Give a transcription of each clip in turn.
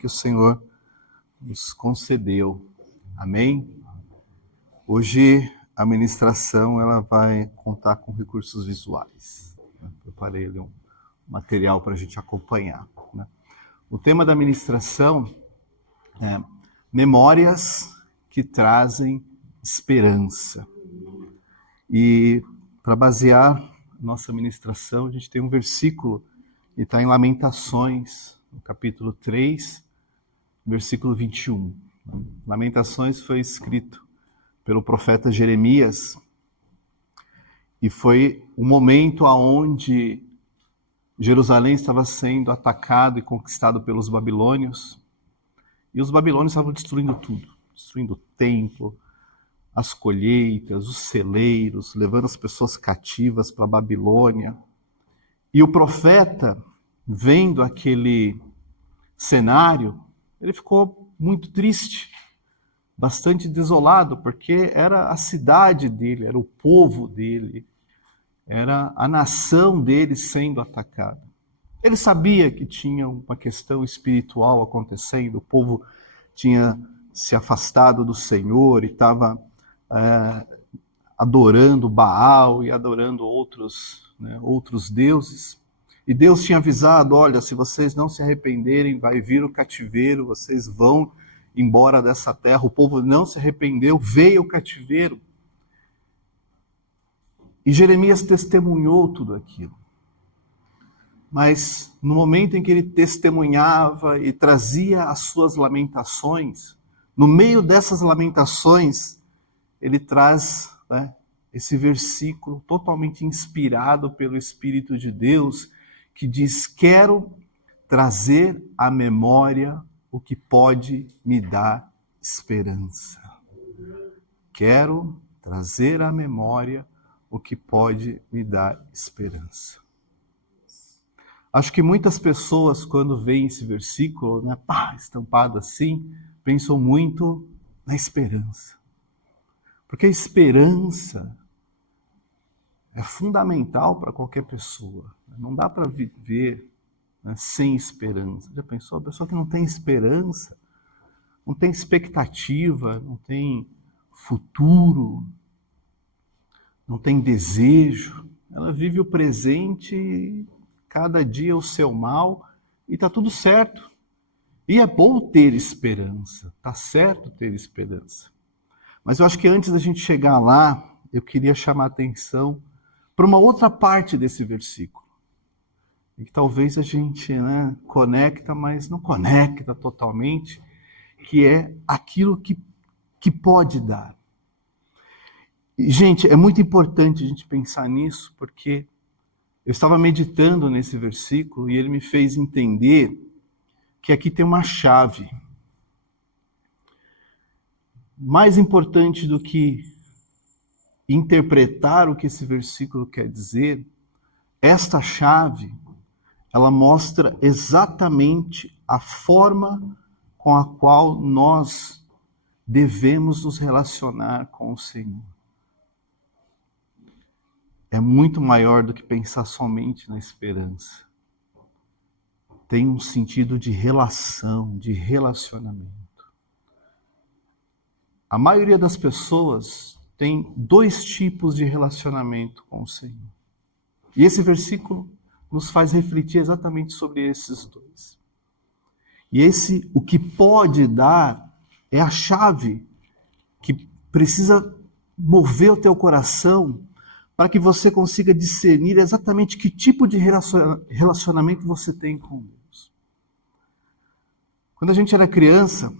que o Senhor nos concedeu. Amém? Hoje a ministração ela vai contar com recursos visuais. Preparei ali um material para a gente acompanhar. O tema da ministração é memórias que trazem esperança. E para basear nossa ministração, a gente tem um versículo que está em Lamentações, no capítulo 3, versículo 21. Lamentações foi escrito pelo profeta Jeremias e foi o momento onde Jerusalém estava sendo atacado e conquistado pelos babilônios, e os babilônios estavam destruindo tudo, destruindo o templo, as colheitas, os celeiros, levando as pessoas cativas para a Babilônia. E o profeta, vendo aquele cenário, ele ficou muito triste, bastante desolado, porque era a cidade dele, era o povo dele, era a nação dele sendo atacada. Ele sabia que tinha uma questão espiritual acontecendo, o povo tinha se afastado do Senhor e estava adorando Baal e adorando outros deuses. E Deus tinha avisado, olha, se vocês não se arrependerem, vai vir o cativeiro, vocês vão embora dessa terra. O povo não se arrependeu, veio o cativeiro. E Jeremias testemunhou tudo aquilo. Mas no momento em que ele testemunhava e trazia as suas lamentações, no meio dessas lamentações, ele traz esse versículo totalmente inspirado pelo Espírito de Deus, que diz: quero trazer à memória o que pode me dar esperança. Quero trazer à memória o que pode me dar esperança. Acho que muitas pessoas, quando veem esse versículo, estampado assim, pensam muito na esperança. Porque a esperança é fundamental para qualquer pessoa. Não dá para viver sem esperança. Já pensou? A pessoa que não tem esperança, não tem expectativa, não tem futuro, não tem desejo, ela vive o presente, cada dia o seu mal, e está tudo certo. E é bom ter esperança, está certo ter esperança. Mas eu acho que antes da gente chegar lá, eu queria chamar a atenção para uma outra parte desse versículo. E que talvez a gente conecta, mas não conecta totalmente, que é aquilo que pode dar. E, gente, é muito importante a gente pensar nisso, porque eu estava meditando nesse versículo e ele me fez entender que aqui tem uma chave. Mais importante do que interpretar o que esse versículo quer dizer, esta chave, ela mostra exatamente a forma com a qual nós devemos nos relacionar com o Senhor. É muito maior do que pensar somente na esperança. Tem um sentido de relação, de relacionamento. A maioria das pessoas tem dois tipos de relacionamento com o Senhor. E esse versículo nos faz refletir exatamente sobre esses dois. E o que pode dar, é a chave que precisa mover o teu coração para que você consiga discernir exatamente que tipo de relacionamento você tem com Deus. Quando a gente era criança,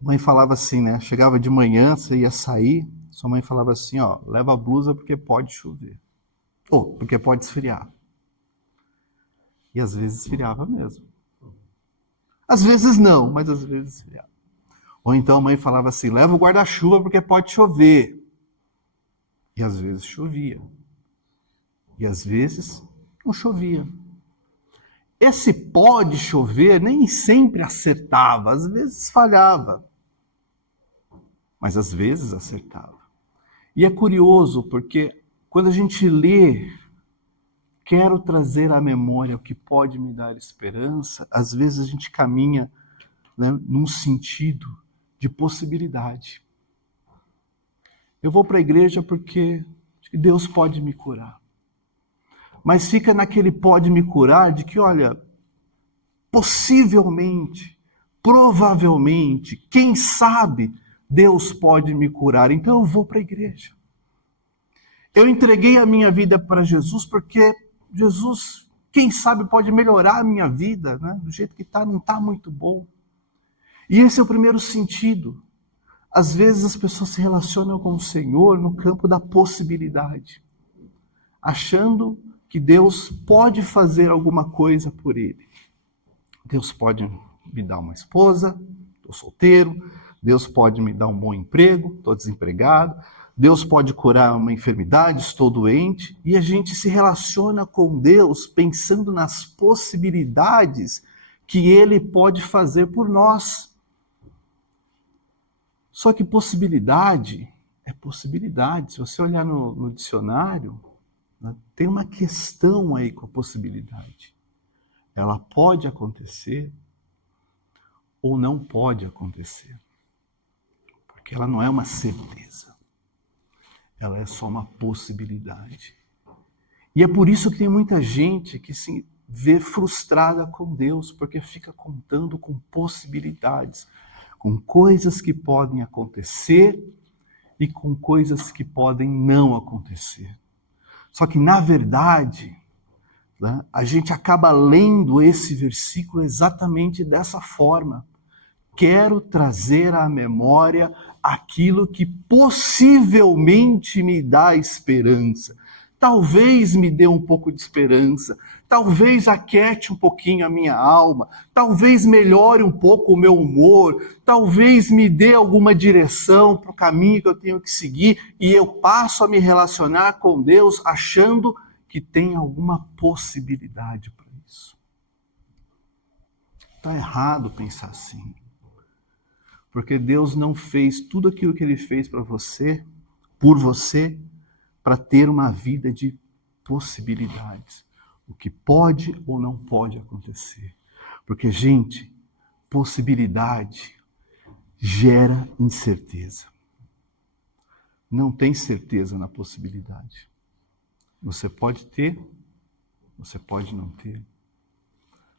a mãe falava assim, chegava de manhã, você ia sair, sua mãe falava assim, leva a blusa porque pode chover. Ou porque pode esfriar. E às vezes esfriava mesmo. Às vezes não, mas às vezes esfriava. Ou então a mãe falava assim, leva o guarda-chuva porque pode chover. E às vezes chovia. E às vezes não chovia. Esse pode chover nem sempre acertava, às vezes falhava. Mas às vezes acertava. E é curioso porque quando a gente lê quero trazer à memória o que pode me dar esperança, às vezes a gente caminha, né, num sentido de possibilidade. Eu vou para a igreja porque Deus pode me curar. Mas fica naquele pode me curar de que, olha, possivelmente, provavelmente, quem sabe, Deus pode me curar. Então eu vou para a igreja. Eu entreguei a minha vida para Jesus porque Jesus, quem sabe, pode melhorar a minha vida, né? Do jeito que está, não está muito bom. E esse é o primeiro sentido. Às vezes as pessoas se relacionam com o Senhor no campo da possibilidade, achando que Deus pode fazer alguma coisa por ele. Deus pode me dar uma esposa, estou solteiro. Deus pode me dar um bom emprego, estou desempregado. Deus pode curar uma enfermidade, estou doente. E a gente se relaciona com Deus pensando nas possibilidades que Ele pode fazer por nós. Só que possibilidade é possibilidade. Se você olhar no dicionário, né, tem uma questão aí com a possibilidade. Ela pode acontecer ou não pode acontecer. Porque ela não é uma certeza. Ela é só uma possibilidade. E é por isso que tem muita gente que se vê frustrada com Deus, porque fica contando com possibilidades, com coisas que podem acontecer e com coisas que podem não acontecer. Só que, na verdade, né, a gente acaba lendo esse versículo exatamente dessa forma. Quero trazer à memória aquilo que possivelmente me dá esperança. Talvez me dê um pouco de esperança, talvez aquiete um pouquinho a minha alma, talvez melhore um pouco o meu humor, talvez me dê alguma direção para o caminho que eu tenho que seguir e eu passo a me relacionar com Deus achando que tem alguma possibilidade para isso. Está errado pensar assim. Porque Deus não fez tudo aquilo que Ele fez para você, por você, para ter uma vida de possibilidades. O que pode ou não pode acontecer. Porque, gente, possibilidade gera incerteza. Não tem certeza na possibilidade. Você pode ter, você pode não ter.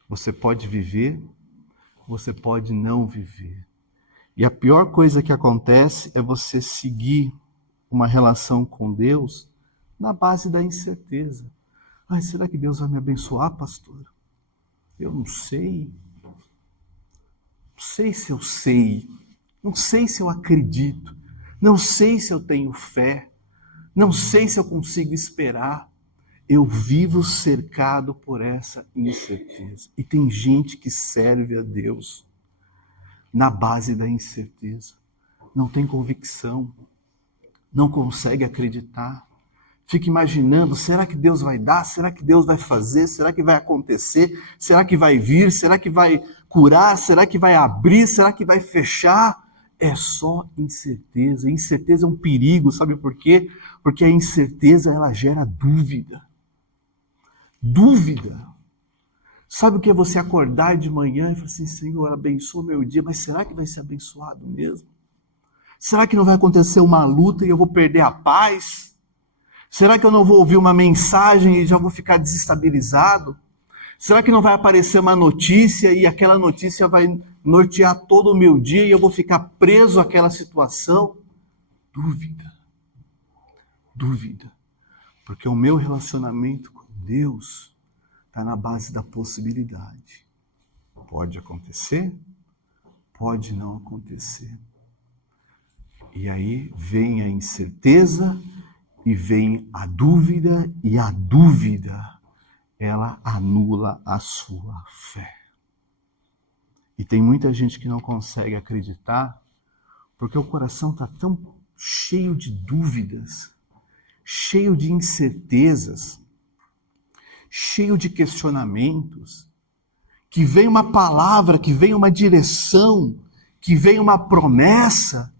Você pode viver, você pode não viver. E a pior coisa que acontece é você seguir uma relação com Deus na base da incerteza. Ai, será que Deus vai me abençoar, pastor? Eu não sei. Não sei se eu sei. Não sei se eu acredito. Não sei se eu tenho fé. Não sei se eu consigo esperar. Eu vivo cercado por essa incerteza. E tem gente que serve a Deus na base da incerteza. Não tem convicção. Não consegue acreditar. Fica imaginando, será que Deus vai dar? Será que Deus vai fazer? Será que vai acontecer? Será que vai vir? Será que vai curar? Será que vai abrir? Será que vai fechar? É só incerteza. Incerteza é um perigo, sabe por quê? Porque a incerteza, ela gera dúvida. Dúvida. Sabe o que é você acordar de manhã e falar assim, Senhor, abençoa o meu dia, mas será que vai ser abençoado mesmo? Será que não vai acontecer uma luta e eu vou perder a paz? Será que eu não vou ouvir uma mensagem e já vou ficar desestabilizado? Será que não vai aparecer uma notícia e aquela notícia vai nortear todo o meu dia e eu vou ficar preso àquela situação? Dúvida. Dúvida. Porque o meu relacionamento com Deus está na base da possibilidade. Pode acontecer, pode não acontecer. E aí vem a incerteza e vem a dúvida, e a dúvida, ela anula a sua fé. E tem muita gente que não consegue acreditar, porque o coração está tão cheio de dúvidas, cheio de incertezas, cheio de questionamentos, que vem uma palavra, que vem uma direção, que vem uma promessa,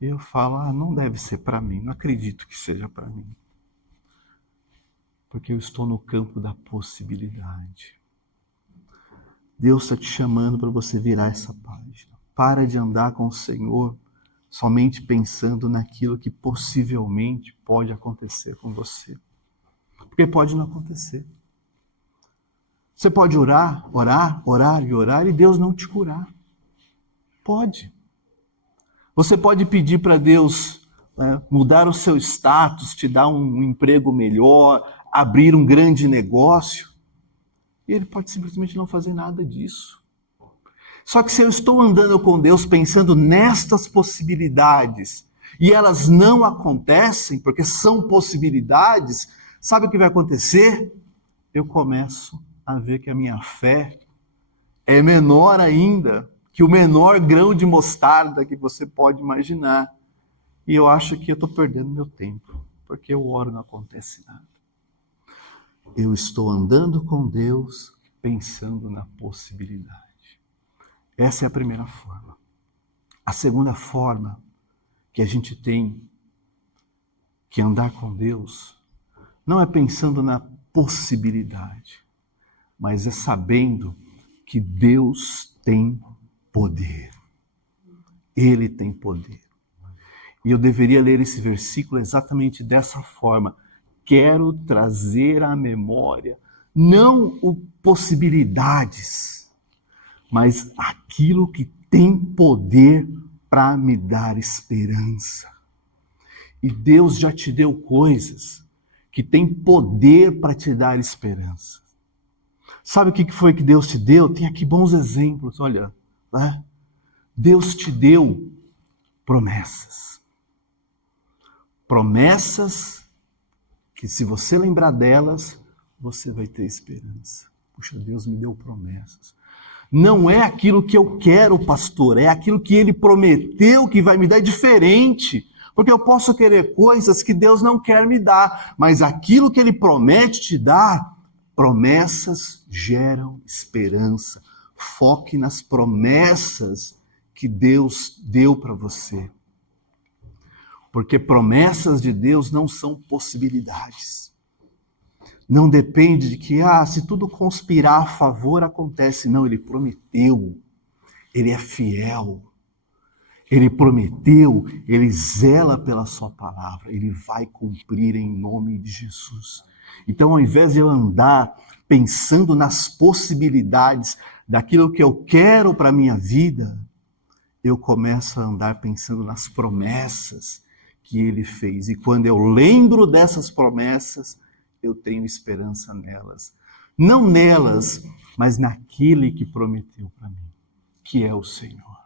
e eu falo, não deve ser para mim, não acredito que seja para mim. Porque eu estou no campo da possibilidade. Deus está te chamando para você virar essa página. Para de andar com o Senhor somente pensando naquilo que possivelmente pode acontecer com você. Porque pode não acontecer. Você pode orar e Deus não te curar. Pode. Você pode pedir para Deus mudar o seu status, te dar um emprego melhor, abrir um grande negócio. E Ele pode simplesmente não fazer nada disso. Só que se eu estou andando com Deus pensando nestas possibilidades e elas não acontecem, porque são possibilidades, sabe o que vai acontecer? Eu começo a ver que a minha fé é menor ainda que o menor grão de mostarda que você pode imaginar. E eu acho que eu estou perdendo meu tempo, porque eu oro e não acontece nada. Eu estou andando com Deus pensando na possibilidade. Essa é a primeira forma. A segunda forma que a gente tem que andar com Deus não é pensando na possibilidade, mas é sabendo que Deus tem poder. Ele tem poder. E eu deveria ler esse versículo exatamente dessa forma. Quero trazer à memória não possibilidades, mas aquilo que tem poder para me dar esperança. E Deus já te deu coisas que têm poder para te dar esperança. Sabe o que foi que Deus te deu? Tem aqui bons exemplos, olha. Né? Deus te deu promessas. Promessas que, se você lembrar delas, você vai ter esperança. Puxa, Deus me deu promessas. Não é aquilo que eu quero, pastor, é aquilo que Ele prometeu que vai me dar diferente. Porque eu posso querer coisas que Deus não quer me dar, mas aquilo que Ele promete te dar, promessas geram esperança. Foque nas promessas que Deus deu para você. Porque promessas de Deus não são possibilidades. Não depende de que, se tudo conspirar a favor, acontece. Não, Ele prometeu. Ele é fiel. Ele prometeu, Ele zela pela sua palavra. Ele vai cumprir em nome de Jesus. Então, ao invés de eu andar pensando nas possibilidades daquilo que eu quero para a minha vida, eu começo a andar pensando nas promessas que Ele fez. E quando eu lembro dessas promessas, eu tenho esperança nelas. Não nelas, mas naquele que prometeu para mim, que é o Senhor.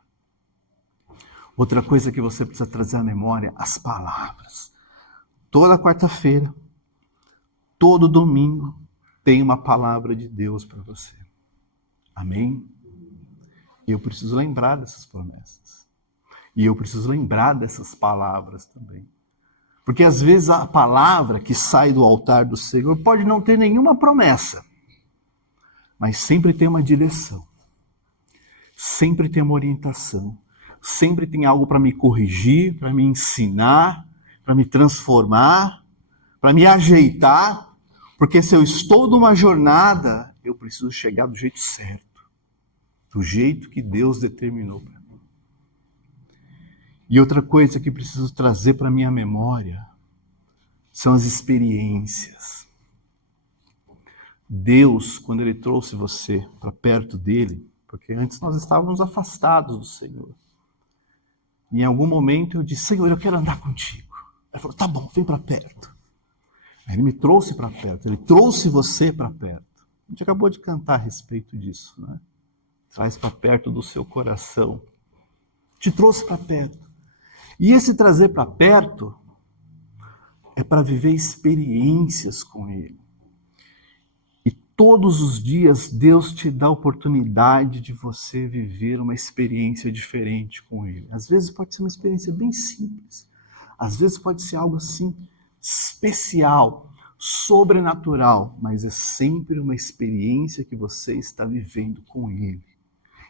Outra coisa que você precisa trazer à memória, as palavras. Toda quarta-feira, todo domingo, tem uma palavra de Deus para você. Amém? E eu preciso lembrar dessas promessas. E eu preciso lembrar dessas palavras também. Porque às vezes a palavra que sai do altar do Senhor pode não ter nenhuma promessa, mas sempre tem uma direção, sempre tem uma orientação, sempre tem algo para me corrigir, para me ensinar, para me transformar, para me ajeitar, porque se eu estou numa jornada, eu preciso chegar do jeito certo, do jeito que Deus determinou para mim. E outra coisa que preciso trazer para a minha memória são as experiências. Deus, quando Ele trouxe você para perto dEle, porque antes nós estávamos afastados do Senhor, e em algum momento eu disse, Senhor, eu quero andar contigo. Ele falou, tá bom, vem para perto. Aí Ele me trouxe para perto, Ele trouxe você para perto. A gente acabou de cantar a respeito disso, né? Traz para perto do seu coração. Te trouxe para perto. E esse trazer para perto é para viver experiências com Ele. E todos os dias Deus te dá a oportunidade de você viver uma experiência diferente com Ele. Às vezes pode ser uma experiência bem simples. Às vezes pode ser algo assim especial, sobrenatural, mas é sempre uma experiência que você está vivendo com Ele.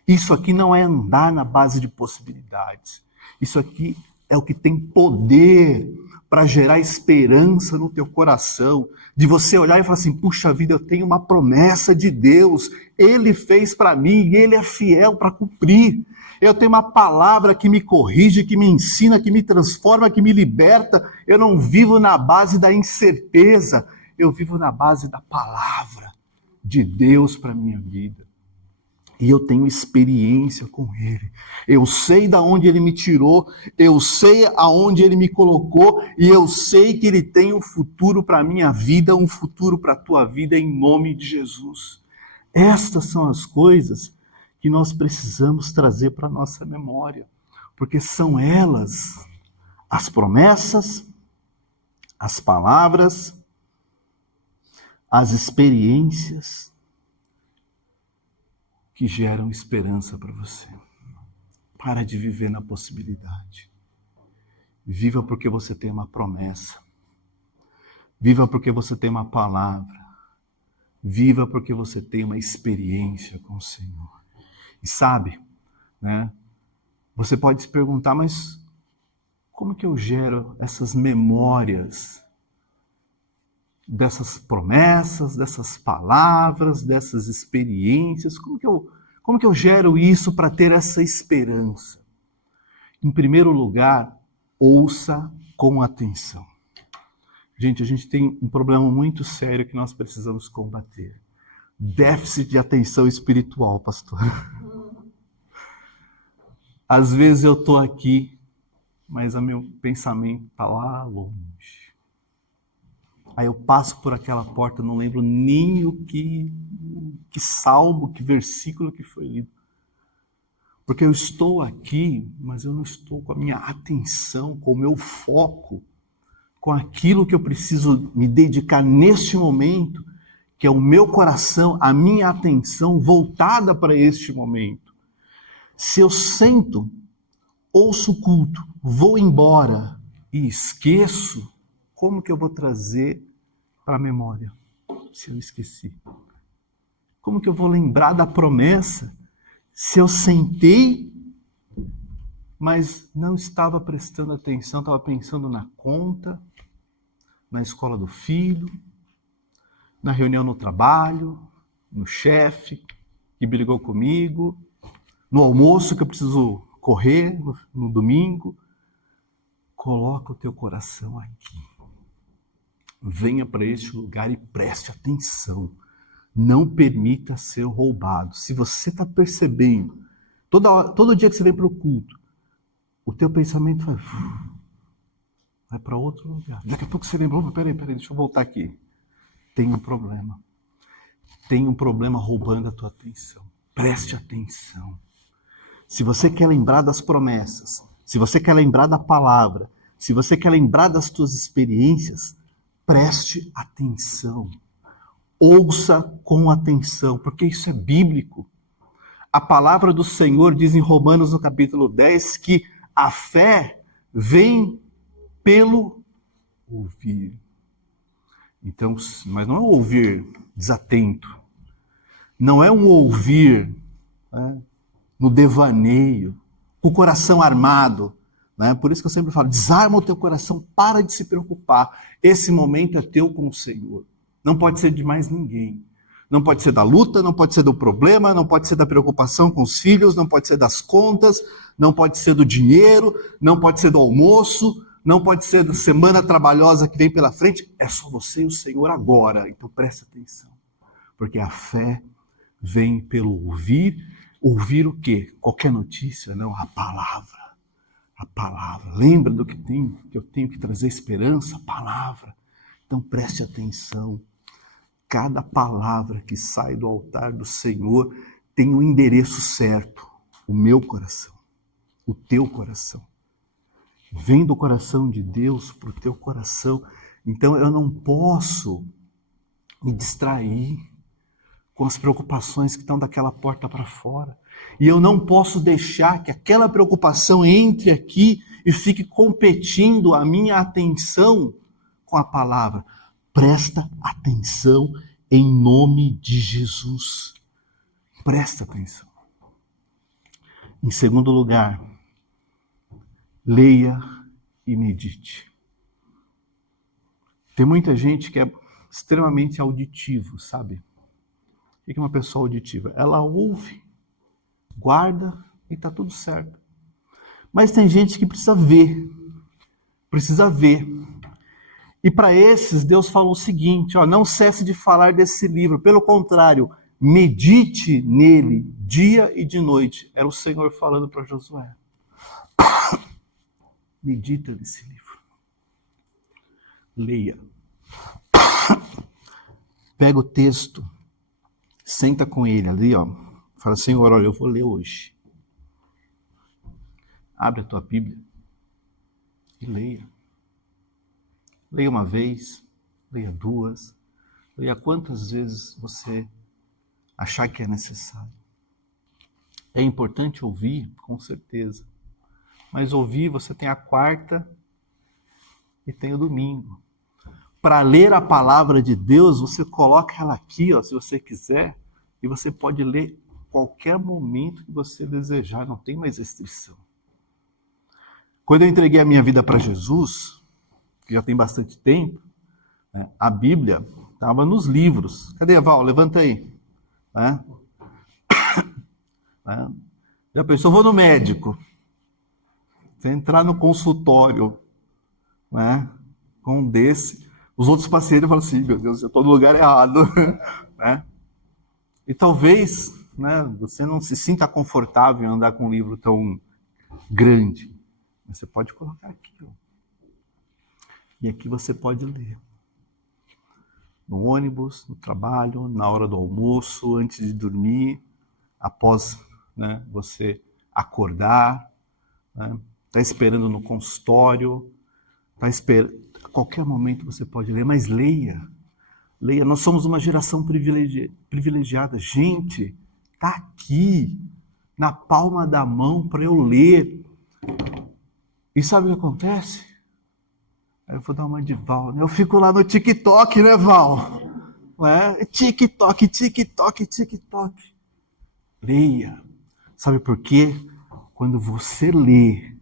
Isso aqui não é andar na base de possibilidades. Isso aqui é o que tem poder para gerar esperança no teu coração, de você olhar e falar assim, puxa vida, eu tenho uma promessa de Deus, Ele fez para mim, Ele é fiel para cumprir. Eu tenho uma palavra que me corrige, que me ensina, que me transforma, que me liberta. Eu não vivo na base da incerteza, eu vivo na base da palavra de Deus para a minha vida. E eu tenho experiência com Ele. Eu sei de onde Ele me tirou, eu sei aonde Ele me colocou, e eu sei que Ele tem um futuro para a minha vida, um futuro para a tua vida, em nome de Jesus. Estas são as coisas que nós precisamos trazer para a nossa memória, porque são elas, as promessas, as palavras, as experiências, que geram esperança para você. Para de viver na possibilidade. Viva porque você tem uma promessa. Viva porque você tem uma palavra. Viva porque você tem uma experiência com o Senhor. E sabe, né? Você pode se perguntar, mas como que eu gero essas memórias dessas promessas, dessas palavras, dessas experiências? Como que eu gero isso para ter essa esperança? Em primeiro lugar, ouça com atenção. Gente, a gente tem um problema muito sério que nós precisamos combater. Déficit de atenção espiritual, pastor. Às vezes eu estou aqui, mas o meu pensamento está lá longe. Aí eu passo por aquela porta, não lembro nem o que salmo, que versículo que foi lido. Porque eu estou aqui, mas eu não estou com a minha atenção, com o meu foco, com aquilo que eu preciso me dedicar neste momento, que é o meu coração, a minha atenção voltada para este momento. Se eu sento, ouço o culto, vou embora e esqueço, como que eu vou trazer para a memória, se eu esqueci? Como que eu vou lembrar da promessa, se eu sentei, mas não estava prestando atenção, estava pensando na conta, na escola do filho, na reunião no trabalho, no chefe que brigou comigo, no almoço que eu preciso correr no domingo? Coloca o teu coração aqui. Venha para este lugar e preste atenção. Não permita ser roubado. Se você está percebendo, todo dia que você vem para o culto, o teu pensamento vai para outro lugar. Daqui a pouco você lembra, peraí, deixa eu voltar aqui. Tem um problema. Tem um problema roubando a tua atenção. Preste atenção. Se você quer lembrar das promessas, se você quer lembrar da palavra, se você quer lembrar das tuas experiências, preste atenção. Ouça com atenção, porque isso é bíblico. A palavra do Senhor diz em Romanos, no capítulo 10, que a fé vem pelo ouvir. Então, mas não é um ouvir desatento. Não é um ouvir no devaneio, com o coração armado. Né? Por isso que eu sempre falo, desarma o teu coração, para de se preocupar. Esse momento é teu com o Senhor. Não pode ser de mais ninguém. Não pode ser da luta, não pode ser do problema, não pode ser da preocupação com os filhos, não pode ser das contas, não pode ser do dinheiro, não pode ser do almoço, não pode ser da semana trabalhosa que vem pela frente. É só você e o Senhor agora. Então preste atenção. Porque a fé vem pelo ouvir. Ouvir o quê? Qualquer notícia? Não, a palavra. A palavra. Lembra do que eu tenho que trazer esperança? A palavra. Então preste atenção. Cada palavra que sai do altar do Senhor tem um endereço certo. O meu coração. O teu coração. Vem do coração de Deus para o teu coração. Então eu não posso me distrair com as preocupações que estão daquela porta para fora. E eu não posso deixar que aquela preocupação entre aqui e fique competindo a minha atenção com a palavra. Presta atenção em nome de Jesus. Presta atenção. Em segundo lugar, leia e medite. Tem muita gente que é extremamente auditivo, sabe? O que é uma pessoa auditiva? Ela ouve, guarda e está tudo certo. Mas tem gente que precisa ver. Precisa ver. E para esses, Deus falou o seguinte, ó, não cesse de falar desse livro. Pelo contrário, medite nele dia e de noite. Era o Senhor falando para Josué. Medita nesse livro. Leia. Pega o texto, senta com ele ali, ó. Fala, Senhor, olha, eu vou ler hoje. Abre a tua Bíblia e leia. Leia uma vez, leia duas, leia quantas vezes você achar que é necessário. É importante ouvir, com certeza. Mas ouvir, você tem a quarta e tem o domingo. Para ler a palavra de Deus, você coloca ela aqui, ó, se você quiser, e você pode ler qualquer momento que você desejar, não tem mais restrição. Quando eu entreguei a minha vida para Jesus, que já tem bastante tempo, né, a Bíblia estava nos livros. Cadê, Val? Levanta aí. Né? Já pensou, vou no médico. Você entrar no consultório, né, com um desse, os outros pacientes falam assim, meu Deus, eu estou no lugar errado. Né? E talvez, né, você não se sinta confortável em andar com um livro tão grande. Mas você pode colocar aqui, ó. E aqui você pode ler. No ônibus, no trabalho, na hora do almoço, antes de dormir, após, né, você acordar, né, tá esperando no consultório, tá esperando. A qualquer momento você pode ler, mas leia. Leia. Nós somos uma geração privilegiada. Gente, tá aqui, na palma da mão para eu ler. E sabe o que acontece? Aí eu vou dar uma de Val, né? Eu fico lá no TikTok, né, Val? É? TikTok, TikTok, TikTok. Leia. Sabe por quê? Quando você lê,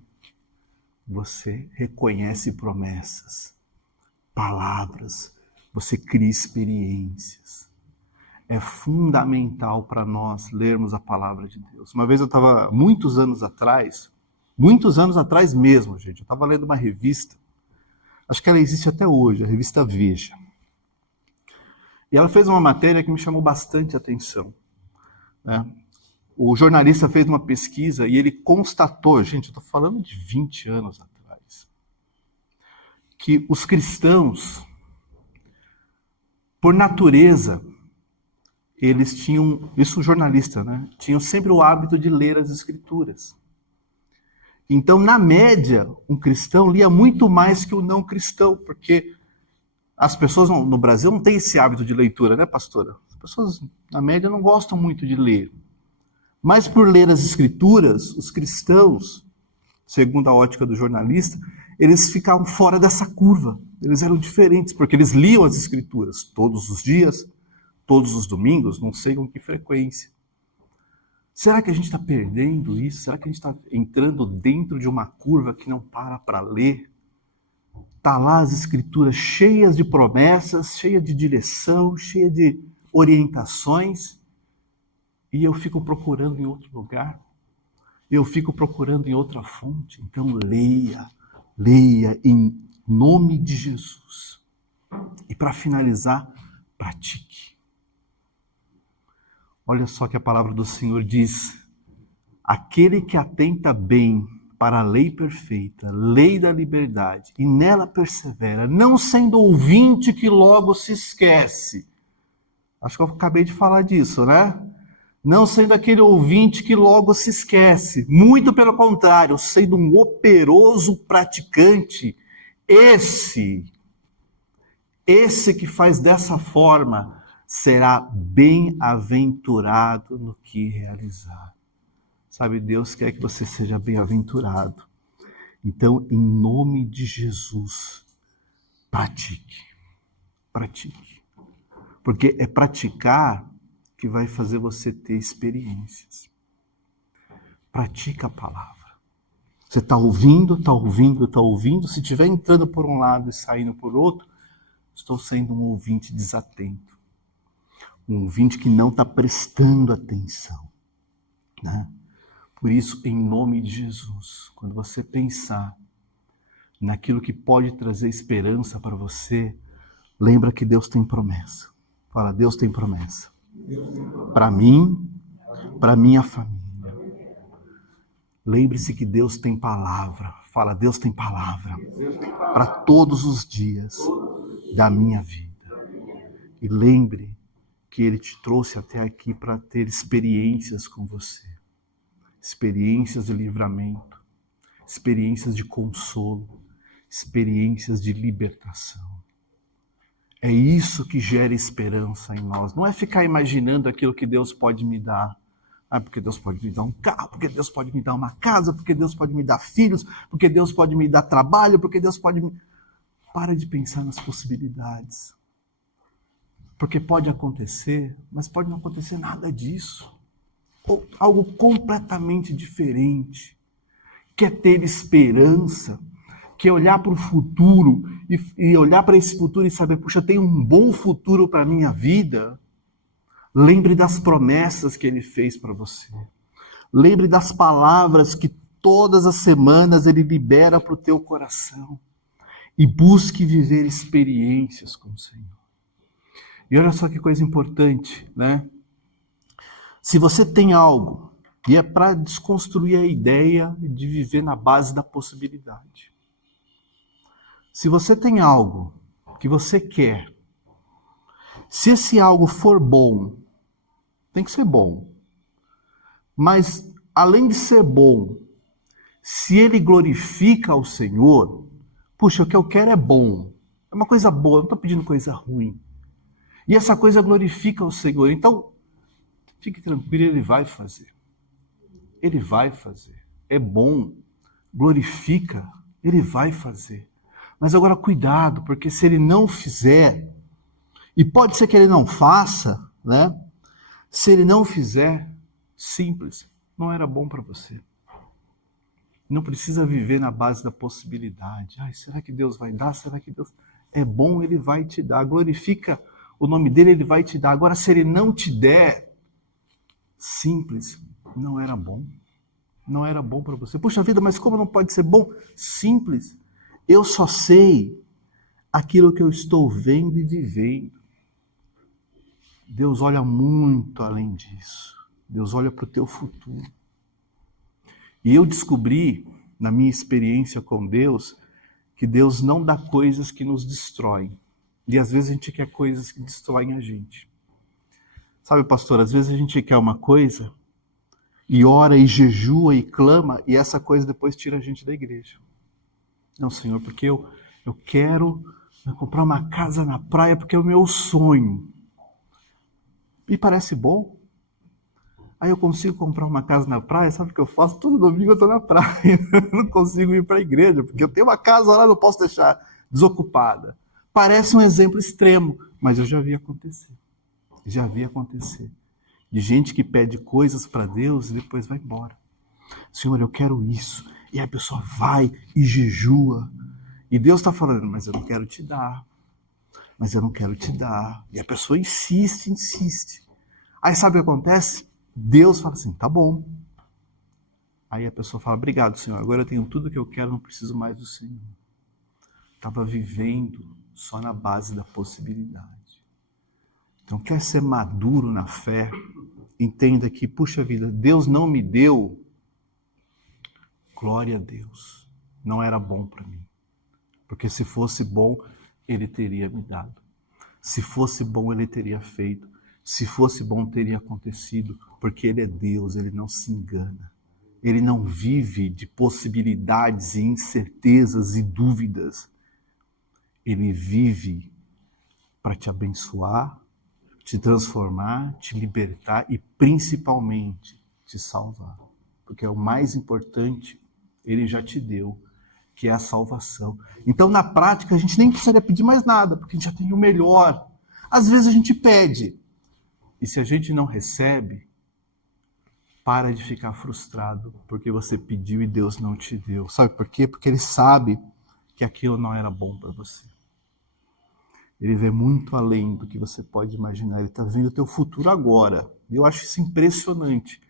você reconhece promessas, palavras, você cria experiências. É fundamental para nós lermos a palavra de Deus. Uma vez eu estava, muitos anos atrás mesmo, gente, eu estava lendo uma revista, acho que ela existe até hoje, a revista Veja. E ela fez uma matéria que me chamou bastante atenção. Né? O jornalista fez uma pesquisa e ele constatou, gente, eu estou falando de 20 anos atrás, que os cristãos, por natureza, eles tinham, isso o jornalista, né? Tinham sempre o hábito de ler as escrituras. Então, na média, um cristão lia muito mais que o não cristão, porque as pessoas no Brasil não têm esse hábito de leitura, né, pastora? As pessoas, na média, não gostam muito de ler. Mas por ler as escrituras, os cristãos, segundo a ótica do jornalista, eles ficavam fora dessa curva. Eles eram diferentes, porque eles liam as escrituras todos os dias, todos os domingos, não sei com que frequência. Será que a gente está perdendo isso? Será que a gente está entrando dentro de uma curva que não para ler? Está lá as escrituras cheias de promessas, cheias de direção, cheias de orientações, e eu fico procurando em outro lugar, eu fico procurando em outra fonte. Então leia em nome de Jesus. E para finalizar, pratique. Olha só que a palavra do Senhor diz: aquele que atenta bem para a lei perfeita, lei da liberdade, e nela persevera, não sendo ouvinte que logo se esquece. Acho que eu acabei de falar disso, né? Não sendo aquele ouvinte que logo se esquece. Muito pelo contrário, sendo um operoso praticante. Esse que faz dessa forma será bem-aventurado no que realizar. Sabe, Deus quer que você seja bem-aventurado. Então, em nome de Jesus, pratique. Pratique. Porque é praticar que vai fazer você ter experiências. Pratica a palavra. Você está ouvindo, está ouvindo, está ouvindo. Se estiver entrando por um lado e saindo por outro, estou sendo um ouvinte desatento. Um ouvinte que não está prestando atenção, né? Por isso, em nome de Jesus, quando você pensar naquilo que pode trazer esperança para você, lembra que Deus tem promessa. Fala, Deus tem promessa. Para mim, para minha família. Lembre-se que Deus tem palavra. Fala, Deus tem palavra para todos os dias da minha vida. E lembre que Ele te trouxe até aqui para ter experiências com você. Experiências de livramento, experiências de consolo, experiências de libertação. É isso que gera esperança em nós. Não é ficar imaginando aquilo que Deus pode me dar. Ah, porque Deus pode me dar um carro, porque Deus pode me dar uma casa, porque Deus pode me dar filhos, porque Deus pode me dar trabalho, porque Deus pode me... Para de pensar nas possibilidades. Porque pode acontecer, mas pode não acontecer nada disso. Ou algo completamente diferente. Quer ter esperança, quer olhar para o futuro e olhar para esse futuro e saber, puxa, tem um bom futuro para a minha vida. Lembre das promessas que Ele fez para você. Lembre das palavras que todas as semanas Ele libera para o teu coração. E busque viver experiências com o Senhor. E olha só que coisa importante, né? Se você tem algo, e é para desconstruir a ideia de viver na base da possibilidade. Se você tem algo que você quer, se esse algo for bom, tem que ser bom. Mas, além de ser bom, se ele glorifica ao Senhor, puxa, o que eu quero é bom. É uma coisa boa, eu não estou pedindo coisa ruim. E essa coisa glorifica ao Senhor. Então, fique tranquilo, Ele vai fazer. Ele vai fazer. É bom, glorifica, Ele vai fazer. Mas agora cuidado, porque se Ele não fizer, e pode ser que Ele não faça, né? Se Ele não fizer, simples, não era bom para você. Não precisa viver na base da possibilidade. Ai, será que Deus vai dar? Será que Deus... É bom, Ele vai te dar. Glorifica o nome dEle, Ele vai te dar. Agora, se Ele não te der, simples, não era bom. Não era bom para você. Puxa vida, mas como não pode ser bom? Simples. Eu só sei aquilo que eu estou vendo e vivendo. Deus olha muito além disso. Deus olha para o teu futuro. E eu descobri, na minha experiência com Deus, que Deus não dá coisas que nos destroem. E às vezes a gente quer coisas que destroem a gente. Sabe, pastor, às vezes a gente quer uma coisa e ora e jejua e clama e essa coisa depois tira a gente da igreja. Não, Senhor, porque eu quero comprar uma casa na praia porque é o meu sonho. E parece bom. Aí eu consigo comprar uma casa na praia, sabe o que eu faço? Todo domingo eu estou na praia, não consigo ir para a igreja, porque eu tenho uma casa lá, não posso deixar desocupada. Parece um exemplo extremo, mas eu já vi acontecer. Já vi acontecer. De gente que pede coisas para Deus e depois vai embora. Senhor, eu quero isso. E a pessoa vai e jejua. E Deus está falando, mas eu não quero te dar. Mas eu não quero te dar. E a pessoa insiste, insiste. Aí sabe o que acontece? Deus fala assim, tá bom. Aí a pessoa fala, obrigado, Senhor, agora eu tenho tudo que eu quero, não preciso mais do Senhor. Estava vivendo só na base da possibilidade. Então, quer ser maduro na fé, entenda que, puxa vida, Deus não me deu, glória a Deus, não era bom para mim. Porque se fosse bom, Ele teria me dado. Se fosse bom, Ele teria feito. Se fosse bom, teria acontecido, porque Ele é Deus, Ele não se engana. Ele não vive de possibilidades e incertezas e dúvidas. Ele vive para te abençoar, te transformar, te libertar e principalmente te salvar. Porque é o mais importante, Ele já te deu, que é a salvação. Então, na prática, a gente nem precisaria pedir mais nada, porque a gente já tem o melhor. Às vezes a gente pede. E se a gente não recebe, Para de ficar frustrado porque você pediu e Deus não te deu. Sabe por quê? Porque Ele sabe que aquilo não era bom para você. Ele vê muito além do que você pode imaginar. Ele está vendo o teu futuro agora. Eu acho isso impressionante.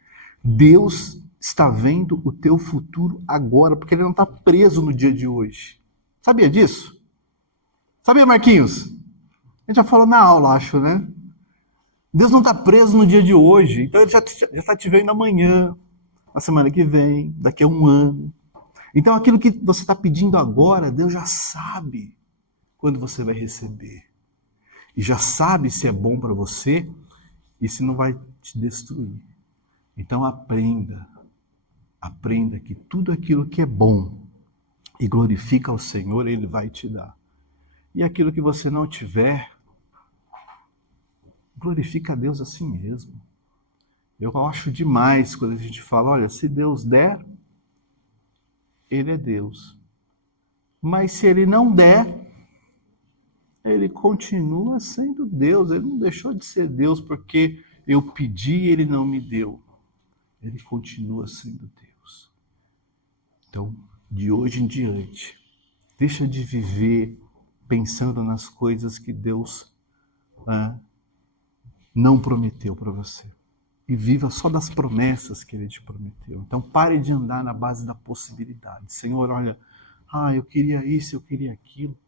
Deus está vendo o teu futuro agora, porque Ele não está preso no dia de hoje. Sabia disso? Sabia, Marquinhos? A gente já falou na aula, acho, né? Deus não está preso no dia de hoje. Então Ele já está te vendo amanhã, na semana que vem, daqui a um ano. Então aquilo que você está pedindo agora, Deus já sabe quando você vai receber. E já sabe se é bom para você e se não vai te destruir. Então aprenda que tudo aquilo que é bom e glorifica ao Senhor, Ele vai te dar. E aquilo que você não tiver, glorifica a Deus assim mesmo. Eu acho demais quando a gente fala, olha, se Deus der, Ele é Deus. Mas se Ele não der, Ele continua sendo Deus. Ele não deixou de ser Deus porque eu pedi e Ele não me deu. Ele continua sendo Deus. Então, de hoje em diante, deixa de viver pensando nas coisas que Deus não prometeu para você. E viva só das promessas que Ele te prometeu. Então pare de andar na base da possibilidade. Senhor, olha, eu queria isso, eu queria aquilo.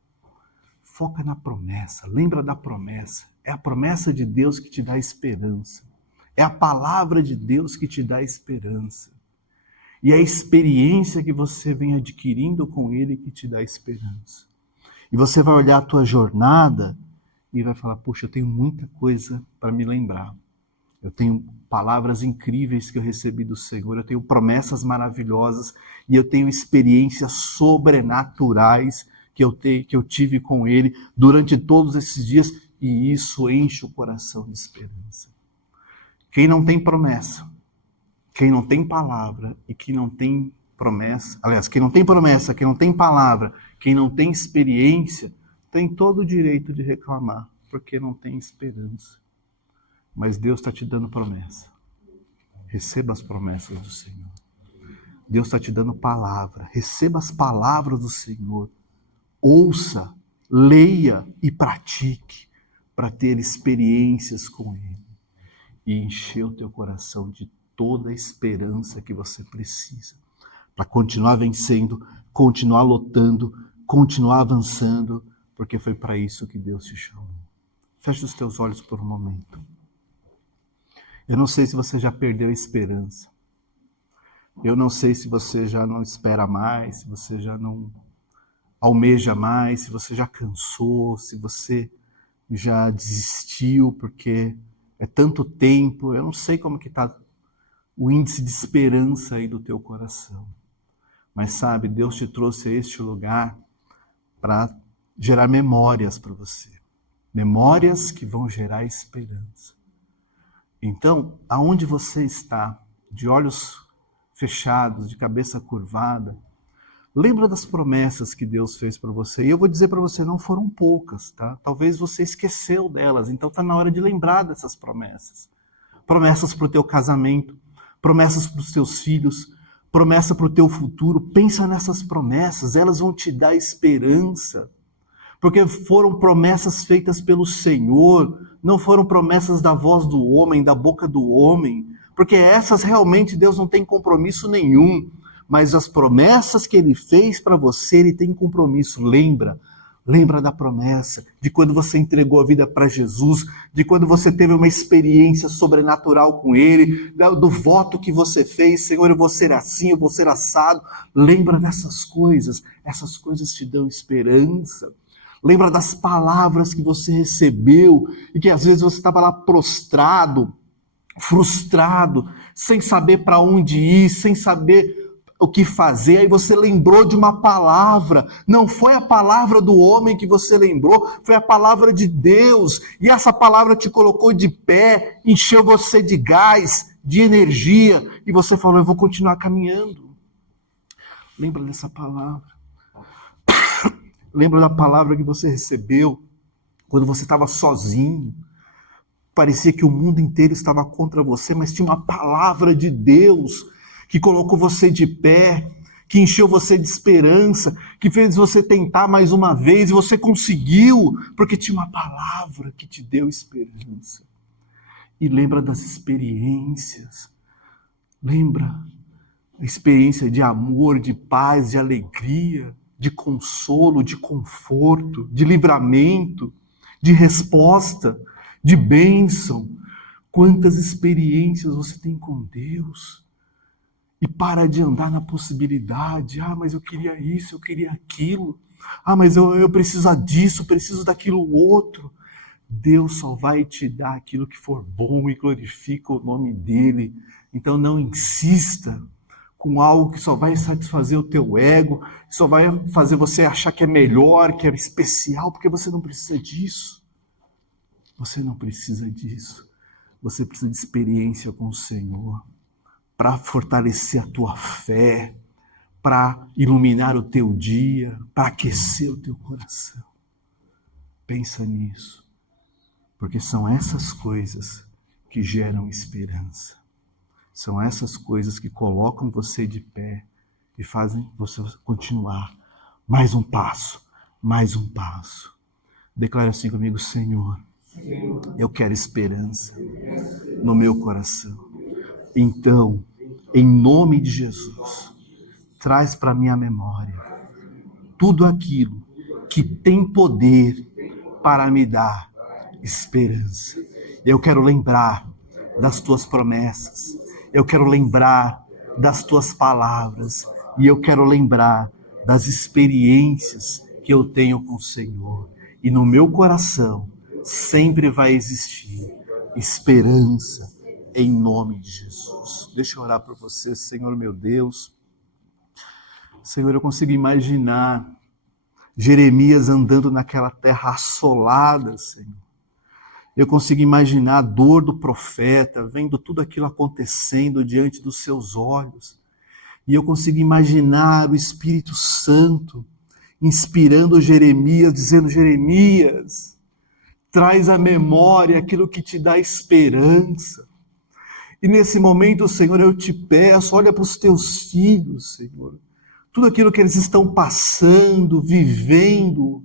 Foca na promessa, lembra da promessa. É a promessa de Deus que te dá esperança. É a palavra de Deus que te dá esperança. E é a experiência que você vem adquirindo com Ele que te dá esperança. E você vai olhar a tua jornada e vai falar, puxa, eu tenho muita coisa para me lembrar. Eu tenho palavras incríveis que eu recebi do Senhor, eu tenho promessas maravilhosas e eu tenho experiências sobrenaturais que eu tive com Ele durante todos esses dias e isso enche o coração de esperança. Quem não tem promessa, quem não tem palavra e quem não tem promessa, aliás, quem não tem promessa, quem não tem palavra, quem não tem experiência, tem todo o direito de reclamar, porque não tem esperança. Mas Deus está te dando promessa. Receba as promessas do Senhor. Deus está te dando palavra. Receba as palavras do Senhor. Ouça, leia e pratique para ter experiências com Ele. E encher o teu coração de toda a esperança que você precisa. Para continuar vencendo, continuar lutando, continuar avançando, porque foi para isso que Deus te chamou. Feche os teus olhos por um momento. Eu não sei se você já perdeu a esperança. Eu não sei se você já não espera mais, se você já não almeja mais, se você já cansou, se você já desistiu, porque é tanto tempo. Eu não sei como que está o índice de esperança aí do teu coração. Mas sabe, Deus te trouxe a este lugar para gerar memórias para você. Memórias que vão gerar esperança. Então, aonde você está, de olhos fechados, de cabeça curvada, lembra das promessas que Deus fez para você. E eu vou dizer para você, não foram poucas, tá? Talvez você esqueceu delas, então está na hora de lembrar dessas promessas. Promessas para o teu casamento, promessas para os teus filhos, promessa para o teu futuro. Pensa nessas promessas, elas vão te dar esperança. Porque foram promessas feitas pelo Senhor, não foram promessas da voz do homem, da boca do homem, porque essas realmente Deus não tem compromisso nenhum, mas as promessas que Ele fez para você, Ele tem compromisso. Lembra da promessa, de quando você entregou a vida para Jesus, de quando você teve uma experiência sobrenatural com Ele, do voto que você fez, Senhor, eu vou ser assim, eu vou ser assado. Lembra dessas coisas, essas coisas te dão esperança. Lembra das palavras que você recebeu e que às vezes você estava lá prostrado, frustrado, sem saber para onde ir, sem saber o que fazer. Aí você lembrou de uma palavra. Não foi a palavra do homem que você lembrou, foi a palavra de Deus. E essa palavra te colocou de pé, encheu você de gás, de energia. E você falou, eu vou continuar caminhando. Lembra dessa palavra. Lembra da palavra que você recebeu quando você estava sozinho, parecia que o mundo inteiro estava contra você, mas tinha uma palavra de Deus que colocou você de pé, que encheu você de esperança, que fez você tentar mais uma vez e você conseguiu, porque tinha uma palavra que te deu esperança. E lembra das experiências, lembra a experiência de amor, de paz, de alegria, de consolo, de conforto, de livramento, de resposta, de bênção. Quantas experiências você tem com Deus? E para de andar na possibilidade. Mas eu queria isso, eu queria aquilo. Mas eu preciso disso, preciso daquilo outro. Deus só vai te dar aquilo que for bom e glorifica o nome dele. Então não insista com algo que só vai satisfazer o teu ego, só vai fazer você achar que é melhor, que é especial, porque você não precisa disso. Você não precisa disso. Você precisa de experiência com o Senhor, para fortalecer a tua fé, para iluminar o teu dia, para aquecer o teu coração. Pensa nisso, porque são essas coisas que geram esperança. São essas coisas que colocam você de pé e fazem você continuar. Mais um passo, mais um passo. Declare assim comigo: Senhor, eu quero esperança no meu coração. Então, em nome de Jesus, traz para minha memória tudo aquilo que tem poder para me dar esperança. Eu quero lembrar das tuas promessas. Eu quero lembrar das tuas palavras. E eu quero lembrar das experiências que eu tenho com o Senhor. E no meu coração sempre vai existir esperança em nome de Jesus. Deixa eu orar por você, Senhor meu Deus. Senhor, eu consigo imaginar Jeremias andando naquela terra assolada, Senhor. Eu consigo imaginar a dor do profeta, vendo tudo aquilo acontecendo diante dos seus olhos. E eu consigo imaginar o Espírito Santo inspirando Jeremias, dizendo: Jeremias, traz à memória aquilo que te dá esperança. E nesse momento, Senhor, eu te peço, olha para os teus filhos, Senhor. Tudo aquilo que eles estão passando, vivendo,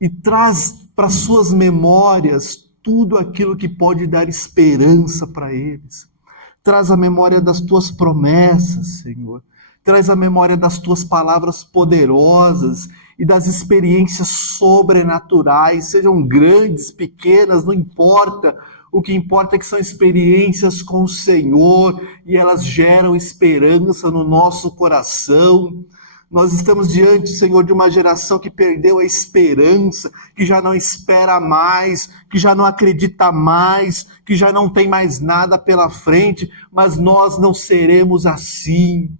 e traz para suas memórias tudo aquilo que pode dar esperança para eles. Traz a memória das tuas promessas, Senhor. Traz a memória das tuas palavras poderosas e das experiências sobrenaturais, sejam grandes, pequenas, não importa. O que importa é que são experiências com o Senhor e elas geram esperança no nosso coração. Nós estamos diante, Senhor, de uma geração que perdeu a esperança, que já não espera mais, que já não acredita mais, que já não tem mais nada pela frente, mas nós não seremos assim.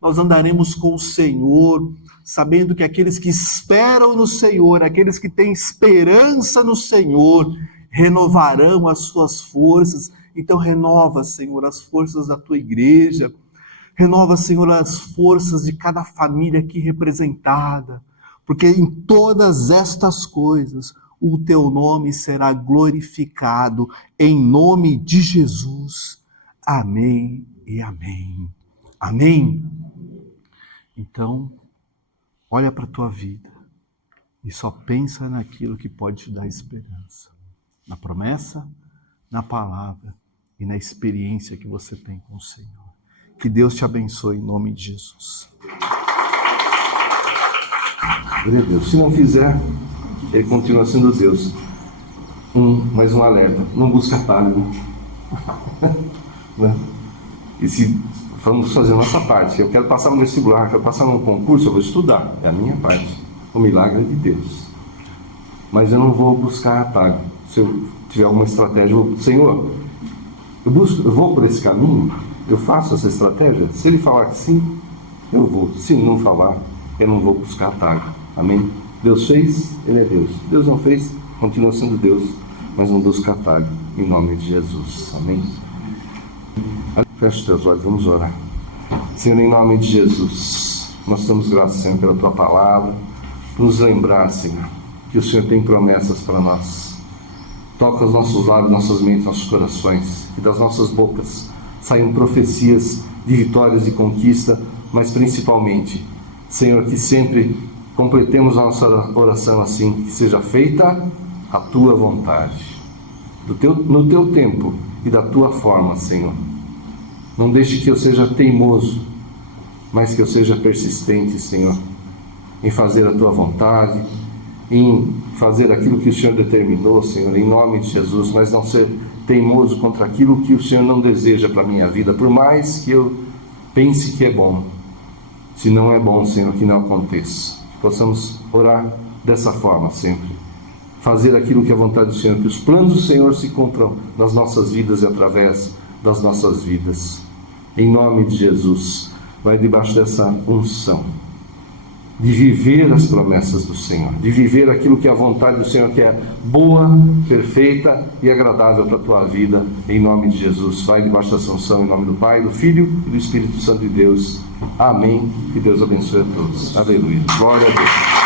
Nós andaremos com o Senhor, sabendo que aqueles que esperam no Senhor, aqueles que têm esperança no Senhor, renovarão as suas forças. Então renova, Senhor, as forças da tua igreja. Renova, Senhor, as forças de cada família aqui representada, porque em todas estas coisas o teu nome será glorificado, em nome de Jesus. Amém e amém. Amém? Então, olha para a tua vida e só pensa naquilo que pode te dar esperança, na promessa, na palavra e na experiência que você tem com o Senhor. Que Deus te abençoe em nome de Jesus. Glória a Deus. Se não fizer, ele continua sendo Deus. Mais um alerta. Não busca atalho. Né? E se vamos fazer a nossa parte. Eu quero passar no vestibular, quero passar no concurso, eu vou estudar. É a minha parte. O milagre é de Deus. Mas eu não vou buscar atalho. Se eu tiver alguma estratégia, Senhor, eu vou por esse caminho. Eu faço essa estratégia? Se ele falar que sim, eu vou. Se ele não falar, eu não vou buscar atalho. Amém? Deus fez, ele é Deus. Deus não fez, continua sendo Deus, mas não busca atalho. Em nome de Jesus. Amém? Feche os teus olhos, vamos orar. Senhor, em nome de Jesus, nós damos graças, Senhor, pela tua palavra. Nos lembrar, Senhor, que o Senhor tem promessas para nós. Toca os nossos lábios, nossas mentes, nossos corações. Que das nossas bocas saiam profecias de vitórias e conquista, mas principalmente, Senhor, que sempre completemos a nossa oração assim, que seja feita a Tua vontade, no Teu tempo e da Tua forma, Senhor. Não deixe que eu seja teimoso, mas que eu seja persistente, Senhor, em fazer a Tua vontade, em fazer aquilo que o Senhor determinou, Senhor, em nome de Jesus, mas não ser teimoso contra aquilo que o Senhor não deseja para a minha vida, por mais que eu pense que é bom. Se não é bom, Senhor, que não aconteça. Que possamos orar dessa forma sempre. Fazer aquilo que é a vontade do Senhor, que os planos do Senhor se cumpram nas nossas vidas e através das nossas vidas. Em nome de Jesus, vai debaixo dessa unção de viver as promessas do Senhor, de viver aquilo que é a vontade do Senhor, que é boa, perfeita e agradável para a tua vida, em nome de Jesus. Vai debaixo dessa unção, em nome do Pai, do Filho e do Espírito Santo de Deus. Amém. Que Deus abençoe a todos. Aleluia. Glória a Deus.